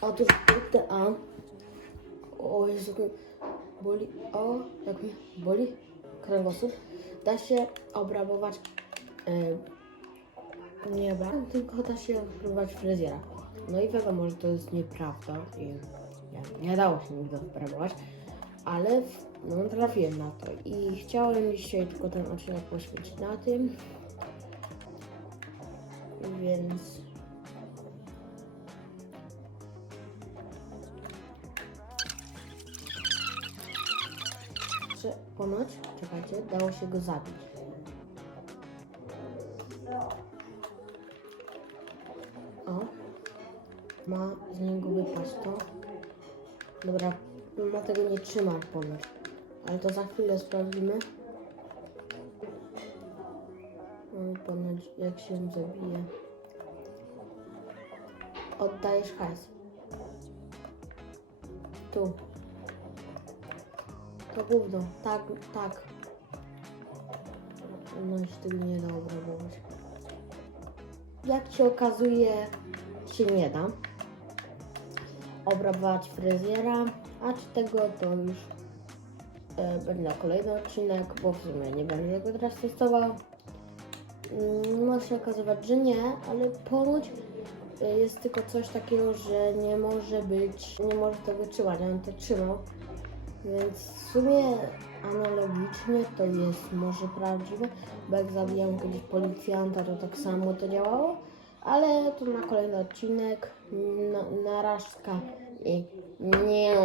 Otóż punkty A. O Jezu, boli. O, jak mi boli kręgosłup. Da się obrabować e, nieba, tylko da się obrabować fryzjera. No i wiadomo, że to jest nieprawda i nie, nie dało się nigdy obrabować, ale no, trafiłem na to i chciałem dzisiaj tylko ten odcinek poświęcić na tym. Więc że ponoć, czekajcie, dało się go zabić. O, ma z niego wypaść to. Dobra, ma tego nie trzymać ponoć, ale to za chwilę sprawdzimy. No ponoć jak się zabije. Oddajesz hajs. Tu. To gówno, tak, tak. No się tego nie da obrabować. Jak się okazuje, się nie da obrabować fryzjera, a czy tego to już e, będzie na kolejny odcinek, bo w sumie nie będę tego teraz testował. Mm, Może się okazywać, że nie, ale ponoć e, jest tylko coś takiego, że nie może być, nie może tego trzymać, ja bym to trzymał. Więc w sumie analogicznie to jest może prawdziwe, bo jak zabijam kiedyś policjanta, to tak samo to działało, ale to na kolejny odcinek, na, narazka i nie.